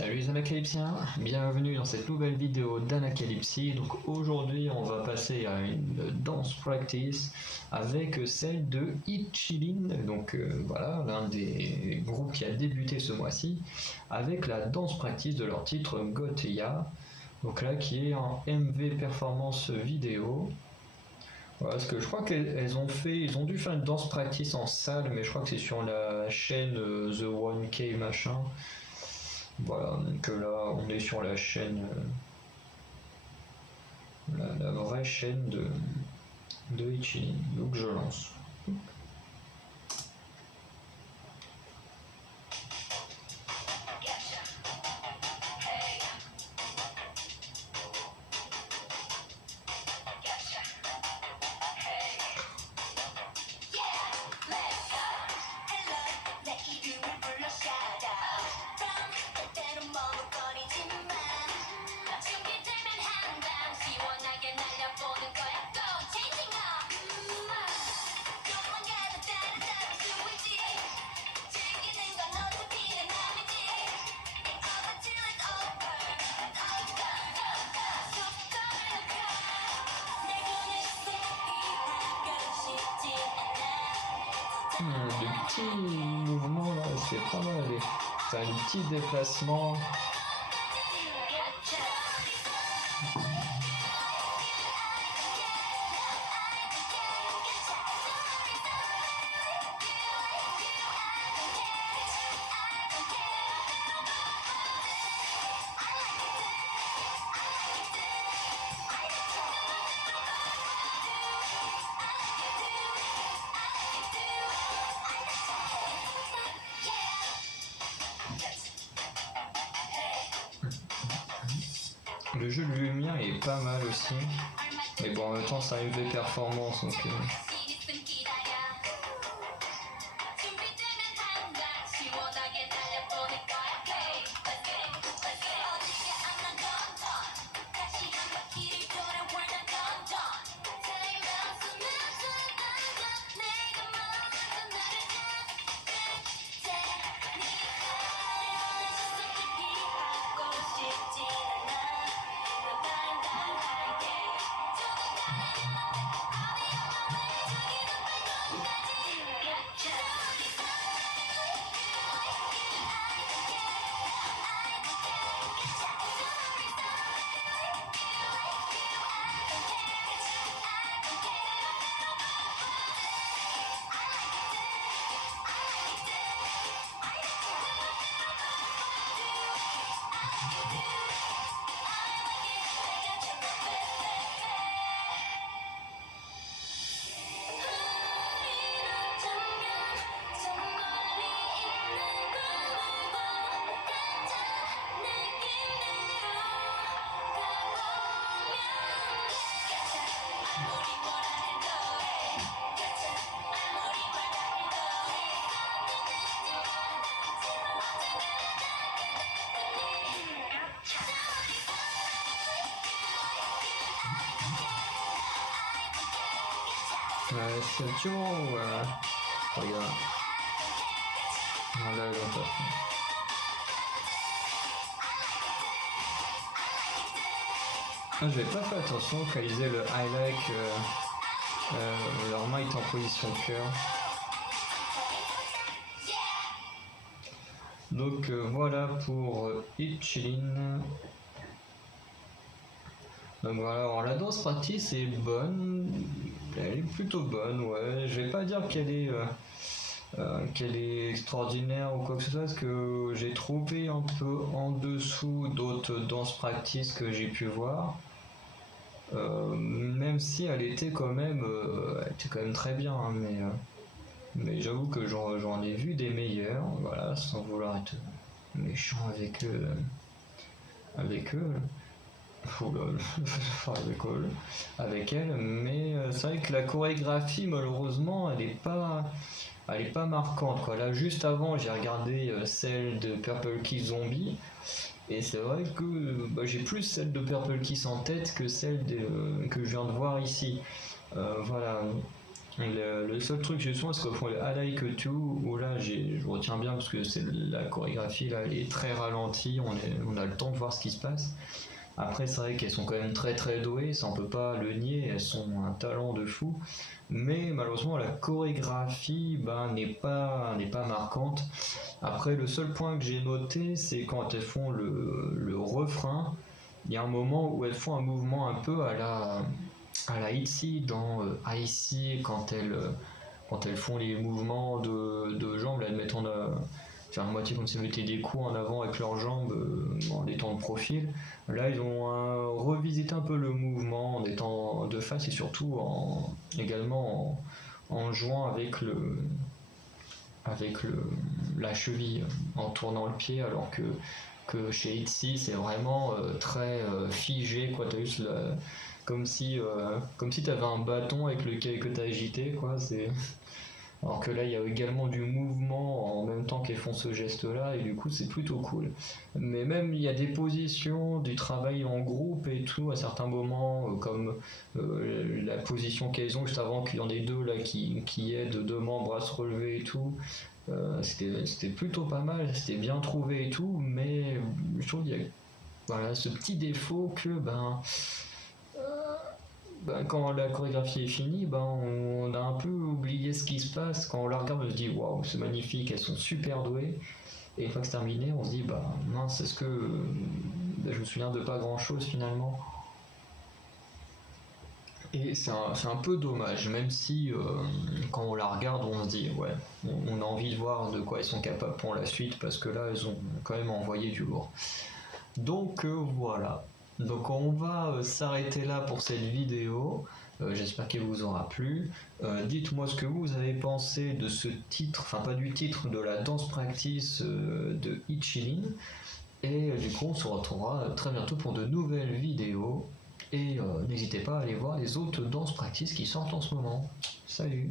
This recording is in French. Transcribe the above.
Salut les anacalypsiens, bienvenue dans cette nouvelle vidéo d'anacalypsie. Donc aujourd'hui on va passer à une dance practice avec celle de Ichilin, donc voilà, l'un des groupes qui a débuté ce mois-ci, avec la dance practice de leur titre Goteya, donc là qui est en MV performance vidéo. Voilà, parce que je crois ils ont dû faire une dance practice en salle, mais je crois que c'est sur la chaîne The 1K machin. Voilà, donc là on est sur la chaîne, la vraie chaîne de Ichilin, donc je lance. Des petits mouvements là, c'est pas mal. T'as un petit déplacement. Le jeu de lumière est pas mal aussi, mais bon en même temps ça a une vraie performance donc c'est dur, regarde. Voilà, j'avais pas fait attention quand ils disaient le highlight, leur main est en position de cœur. Donc voilà pour Ichilin. Donc voilà, alors la danse practice est bonne, elle est plutôt bonne, ouais. Je vais pas dire qu'elle est extraordinaire ou quoi que ce soit, parce que j'ai trouvé un peu en dessous d'autres danses practice que j'ai pu voir. Même si elle était quand même très bien, hein, mais j'avoue que j'en ai vu des meilleurs, voilà, sans vouloir être méchant avec eux. Avec elle, mais c'est vrai que la chorégraphie malheureusement elle est pas marquante quoi. Là juste avant j'ai regardé celle de Purple Kiss Zombie et c'est vrai que j'ai plus celle de Purple Kiss en tête que celle que je viens de voir ici. Voilà, Le seul truc que j'ai souvent, c'est qu'on font le I like to, où là je retiens bien parce que c'est la chorégraphie là, elle est très ralentie, on a le temps de voir ce qui se passe. Après, c'est vrai qu'elles sont quand même très très douées, ça on peut pas le nier, elles sont un talent de fou. Mais malheureusement, la chorégraphie n'est pas marquante. Après, le seul point que j'ai noté, c'est quand elles font le refrain, il y a un moment où elles font un mouvement un peu à la Itzy dans Icy quand elles font les mouvements de jambes, là, elles mettent faire la moitié comme si elles mettaient des coups en avant avec leurs jambes en étant de profil. Là, ils ont revisité un peu le mouvement en étant de face et surtout également en jouant avec la cheville, en tournant le pied, alors que chez Itzy, c'est vraiment très figé, quoi. T'as juste comme si tu avais un bâton avec lequel que tu as agité, quoi. Alors que là, il y a également du mouvement en même temps qu'elles font ce geste-là, et du coup, c'est plutôt cool. Mais même, il y a des positions, du travail en groupe et tout, à certains moments, comme la position qu'elles ont juste avant qu'il y en ait deux là qui aident deux membres à se relever et tout. C'était plutôt pas mal, c'était bien trouvé et tout, mais je trouve qu'il y a voilà, ce petit défaut que quand la chorégraphie est finie, on a un peu oublié ce qui se passe. Quand on la regarde, on se dit waouh, c'est magnifique, elles sont super douées. Et une fois que c'est terminé, on se dit mince, est-ce que je me souviens de pas grand chose finalement. Et c'est un peu dommage, même si quand on la regarde, on se dit ouais, on a envie de voir de quoi elles sont capables pour la suite parce que là, elles ont quand même envoyé du lourd. Donc voilà. Donc on va s'arrêter là pour cette vidéo. J'espère qu'elle vous aura plu. Dites-moi ce que vous avez pensé de ce titre, enfin pas du titre, de la danse practice de Ichilin. Et du coup on se retrouvera très bientôt pour de nouvelles vidéos. Et n'hésitez pas à aller voir les autres danses practice qui sortent en ce moment. Salut!